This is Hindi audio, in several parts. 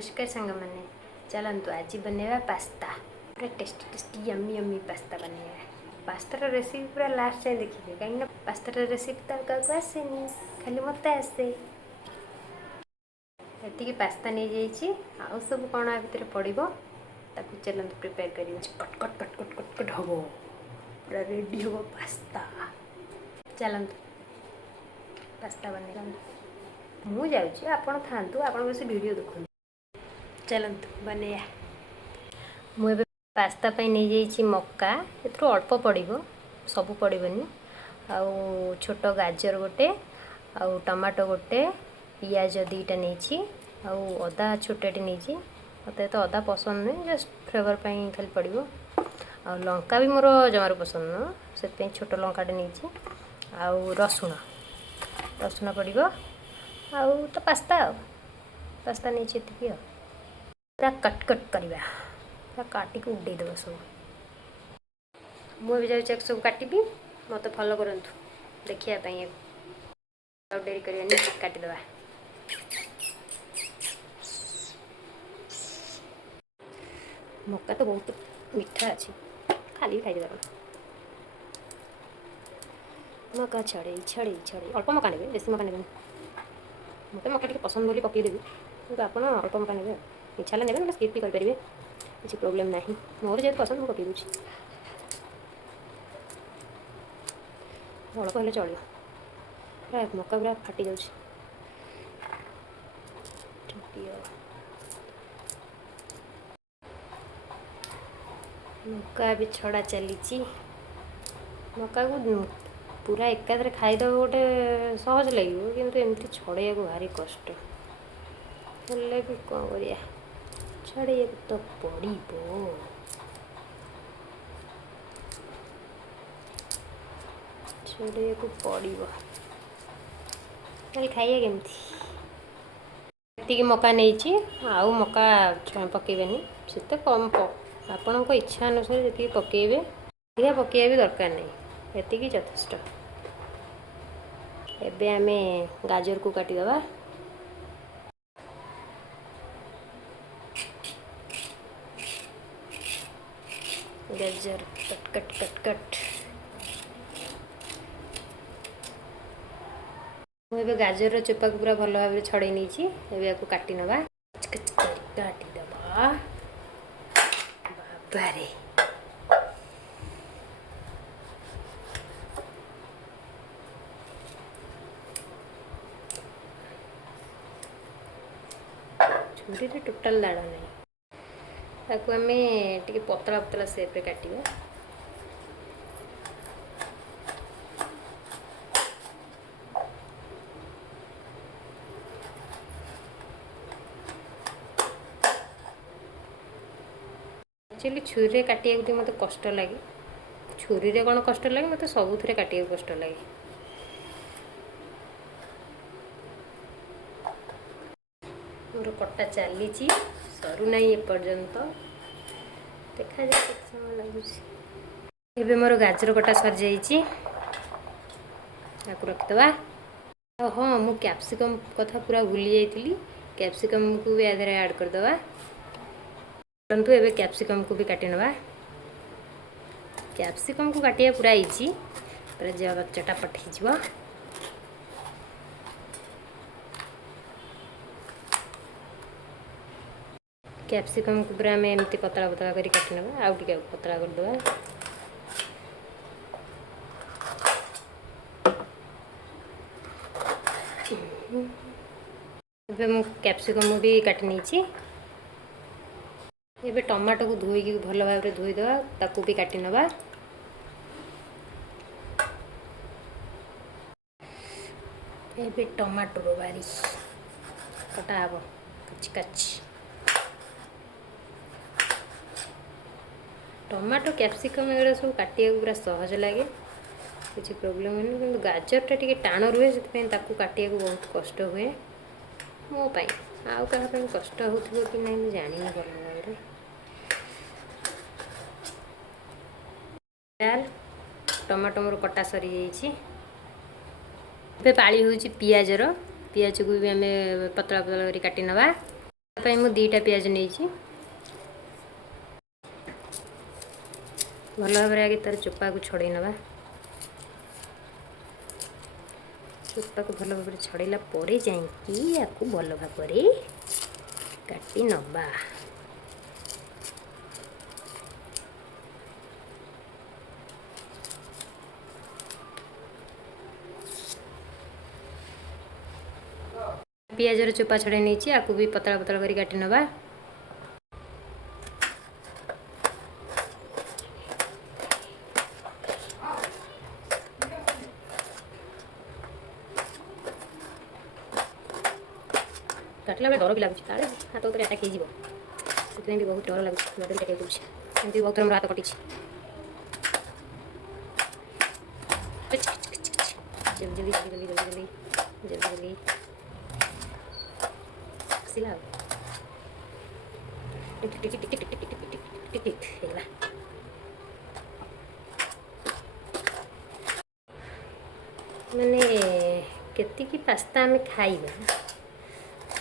नमस्कार सांग मैंने चलतु आज बनवा पास्ता पूरा tasty tasty yummy yummy pasta बनवा पास्तार रेसिपी पूरा लास्ट जाए देखिए कहीं पास्तार रेसिपी तो क्या आसेनी खाली मत आसे ये पास्ता नहीं जाइए आउ सब कौन आ भितर पड़ो ताकू चलते प्रिपेयर कर cut cut cut cut cut cut हम पूरा रेडी हम पास्ता चलतु पास्ता बन मुझे आपड़ था आप बस वीडियो देखो चलतु बनैया मुझे पास्ता नहीं जाइए मक्का एथु अल्प पड़ो सब पड़ोनी आउ छोट गाजर गोटे आउ टमाटो गोटे पियाज दीटा नहीं आउ अदा छोटे नहीं मत तो अदा पसंद नहीं जस्ट फ्लेवर पाई खाली पड़ो आ लंका भी मोर जमार पसंद नुह से छोट लंकाटे नहीं आउ रसुण रसुण पड़ो आउ तो पास्ता पास्ता नहीं ये पूरा कट कट करवा पूरा काटिक उड़े देव सब मुझे जाऊँ सब काटि मत फॉलो करूँ देखापी डेरी कर काटिदेवा मक्का तो बहुत मीठा अच्छी खाली खाई मक्का छड़े छड़े छड़े अल्प मक्का ने बेसी मक्का ने मत मक्का पसंद बोली पकईदेवी कि आप अल्प मक्का ने इच्छा ने ना स्किप भी करेंगे किसी प्रोब्लेम ना मोर जो पसंद मुझे पकई दूसरी अल्प हेल्ले चलो पूरा मक्का पूरा फाटी जाऊँ मक्का भी छड़ा चली मक्का को पूरा एकादर खाईदेव गोटे सहज लगे किंतु एमती छड़े भारी कष्ट हेल्ले भी कौन करिया छड़े तो पड़ो छड़े को पड़ो खाइए केमती मक्का नहीं आउ मक्का पकेबेनी से तो कम आपण इच्छा अनुसार जी पकेबे अधिका पकेबा भी दरकार नहीं एति यथेष्ट एबे आमे गाजर को काटिदेवा गाजर कट कट कट कट मुझे गाजर चोपा को पूरा भल भाव छड़े नहीं या काटि नवा काटिदेवा बाबारे छुरी रे टोटाल दाड़ नहीं ताकू आम टे पतला पतला सेप्रे काटिया एक्चुअली छुरी रे काटिया मत कष्ट लगे छुरी रे कौन कष्ट लगे मत सबुथ काटिया कष्ट लगे मोर कटा चली सरू ना एपर्यंत देखा जाए केते समय लगुच एबे मोर गाजर कटा सर जाइए रखिदवा हाँ मु कैप्सिकम कथा पूरा भूली जाइली कैप्सिकम को भी आधे ऐड करदवा परंतु एबे कैप्सिकम को भी काटि नवा कैप्सिकम को काटिया पूरा इजी पूरा जब चटापट हो कैप्सिकम को पूरा आम एमती पतला पतला कर काटि नवा आउ टिके पतला करदवा एबे मु कैप्सिकम भी काटि नहीं एबे टमाटो को धोई भल भाव धोईदेवा ताकू भी काटि नवा एबे टमाटो बारी कटा हम कच्ची कच्ची टमाटो कैप्सिकम एगुड़ा सब काटिया पूरा सहज लगे किसी प्रोब्लेम नहीं कि गाजरटा टी टाण रुए से काटिया बहुत कष्ट हुए मोपाई आउ क्या कष्ट हो कि नहीं जानी भल भाव डाल टमाटो मोर कटा सरी जाइए पाली हूँ पियाजर पियाज को भी आम पतला पतला कर काटि नवा मु 2टा पियाज नहीं भल भाव आगे तार चोपा को छड़े नवा चोपा को भल भाव छड़ेला जाकू भल भाव काटी नवा पियाजर चोपा छड़े नहीं आपको भी पतला पतला कर काटी नवा काटला बेले डर भी लगुच हाथ उपर अटैक हो भी बहुत डर लगुच एमती बहुत थर हाथ कटी जल्दी जल्दी जल्दी जल्दी जल्दी जल्दी जल्दी सिला टिक टिक टिक टिक टिक टिक टिक टिक टिक हेला माने केती की पास्ता आम खाइबा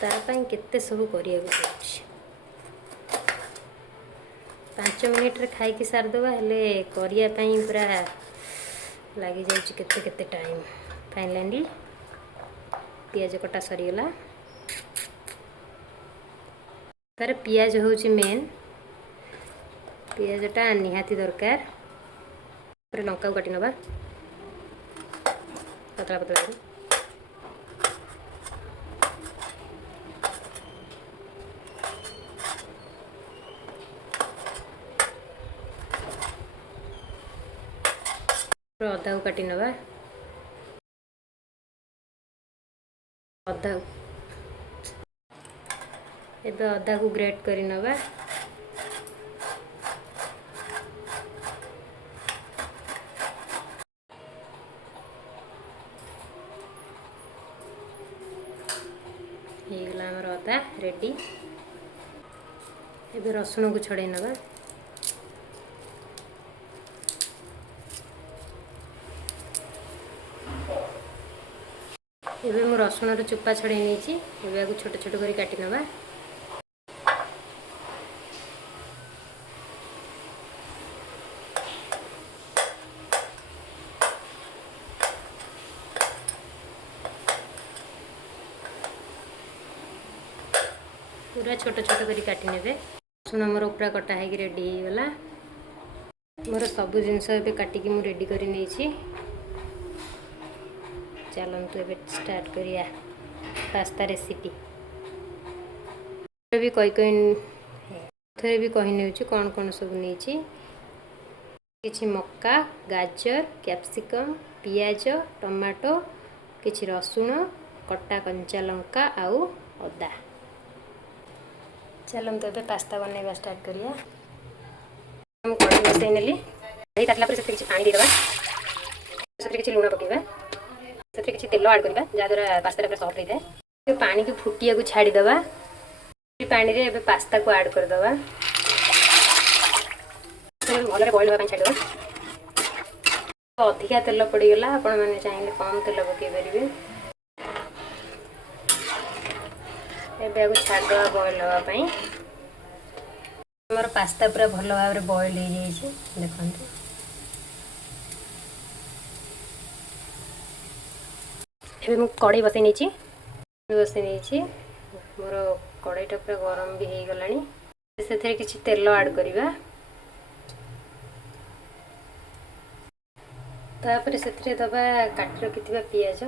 तापाई केते सब करिया को पड़ुछि 5 मिनिट रे खाई की सारदबा हेले करिया पई पूरा लागी जाउछि केते केते टाइम फाइनली पियाज कटा सरीगला तार पियाज होउछि मेन पियाजटा निहाती दरकार पर लंका काटी नबा पतला पतला अदा को काटी नबा अदा एबे अदा को ग्रेट करी नबा हेगला हमर अदा रेडी एबे रसुण को छड़े नबा एबे मु रसुण रो चोपा छड़े नहीं एबे आगु छोट छोट करी काटी नबा पूरा छोट छोट करी काटी नेबे रसुण मोर पूरा कटा है रेडी हो गला मोर सब जिनस एबे काटी की मु रेडी करी नहीं चलतु ए स्टार्ट करिया पास्ता रेसिपी भी कही थे भी कही नहीं कौन कौन सब नहीं किछि मक्का गाजर कैप्सिकम पियाज टमाटो किछि रसुण कटा कंचा लंका आउ अदा चलतु ए पास्ता बनवा स्टार्ट करिया हम कढ़ाई बसई नेली कढ़ाई तातला पर से पानी देवा से किछि लूण पकेबा से किसी तेल ऐड करवा जहाँद्वारा पास्ता पूरा सॉफ्ट होता है पानी को फुटिया को छाड़ीदे पानी रे एबे पास्ता को ऐड करदे भल बॉइल होगा छाड़ अधिका तेल पड़गला आपण मैंने चाहिए कम तेल पकई पारे एबे छाड़दे बॉइल होगापाई मोर पास्ता पूरा भल भाव बॉइल हो जाए देखते एबे कढ़ाई बसई नहीं मोर कढ़ाईटा पूरा गरम भी हो गलानी से किसी तेल ऐड करवा तापर से दबा काटी रखि पियाज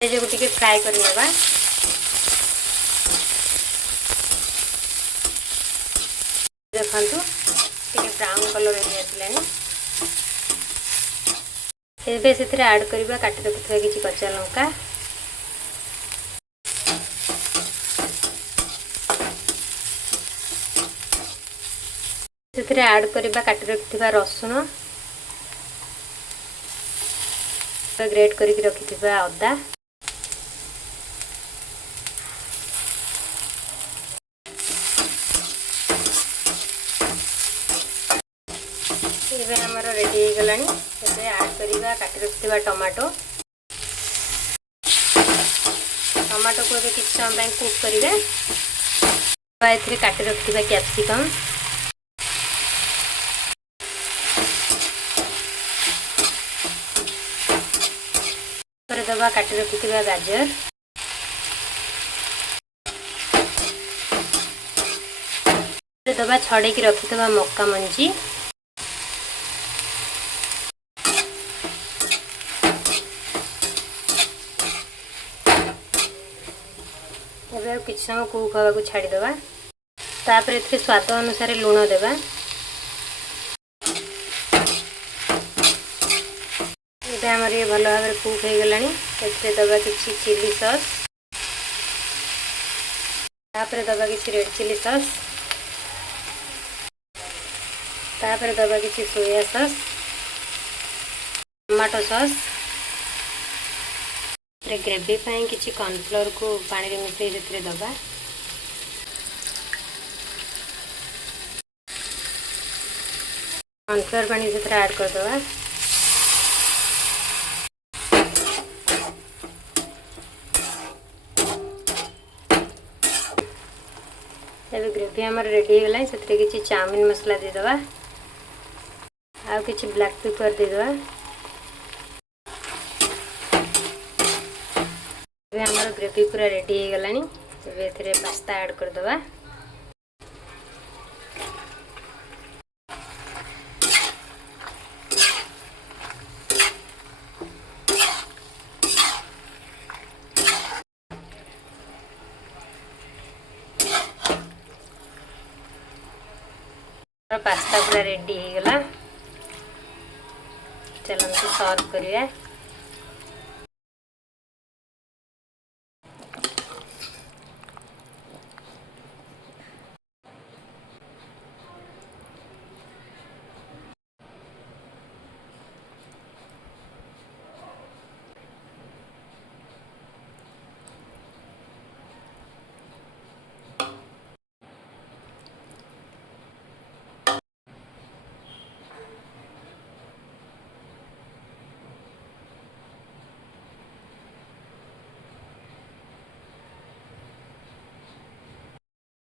पियाज को टिके फ्राई करवा देखु टे ब्राउन कलर हो आसलानी एबे से ऐड करवा काटी रखिथिबा किछि कच्चा लंका से ऐड करवा काटी रखिथिबा रसुण ग्रेट करके रखिथिबा अदा एबे हमर रेडी हो गलानी एबे ऐड करवा काटी रखिथिबा टमाटो को भी किछ समय कुक करेंगे। एथिरे काटी रखिथिबा कैप्सिकम पर दबा काटी रखिथिबा गाजर दबा छड़े की रखिथिबा मक्का मंजी एबे किछ समय कुक हवा को छाड़ी दबा। तापर एथिरे स्वाद अनुसार लूण देबा। एबे हमर ये भलो भाबरे कुक हो गलानी। एथिरे दबा किछि चिली सॉस तापर दबा किछि रेड चिली सॉस तापर दबा किछि soya sauce tomato sauce gravy पाई किछि कॉर्नफ्लोर को पानी रे मिसई सेथिरे दबा। कॉर्नफ्लोर पानी से ऐड कर दवा। एबे ग्रेवी हमर रेडी हो गला। सेथिरे किछि चाउमीन मसला दे दवा आ किछि ब्लैक पेपर दे दवा। एबे हमर ग्रेवी पूरा रेडी हो गलानी। एबे एथिरे पास्ता ऐड कर दवा। पास्ता पूरा रेडी हो गला। चलो हम सर्व करिया।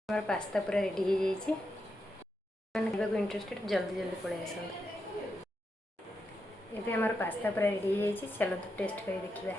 हमारा पास्ता पूरा रेडी हो जाइए। मैंने इंटरेस्टेड जल्दी जल्दी पड़े आस। ये हमारा पास्ता पूरा रेडी हो जाइए। चलो तो टेस्ट कर देखिए।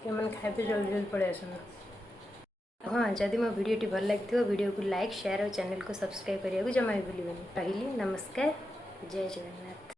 मैंने खाए जल्दी जल्दी पड़े आस। हाँ जदि मो वीडियो भल लगी वीडियो को लाइक शेयर और चैनल को सब्सक्राइब करने को जमा भी भूलिए। रही नमस्कार। जय जगन्नाथ।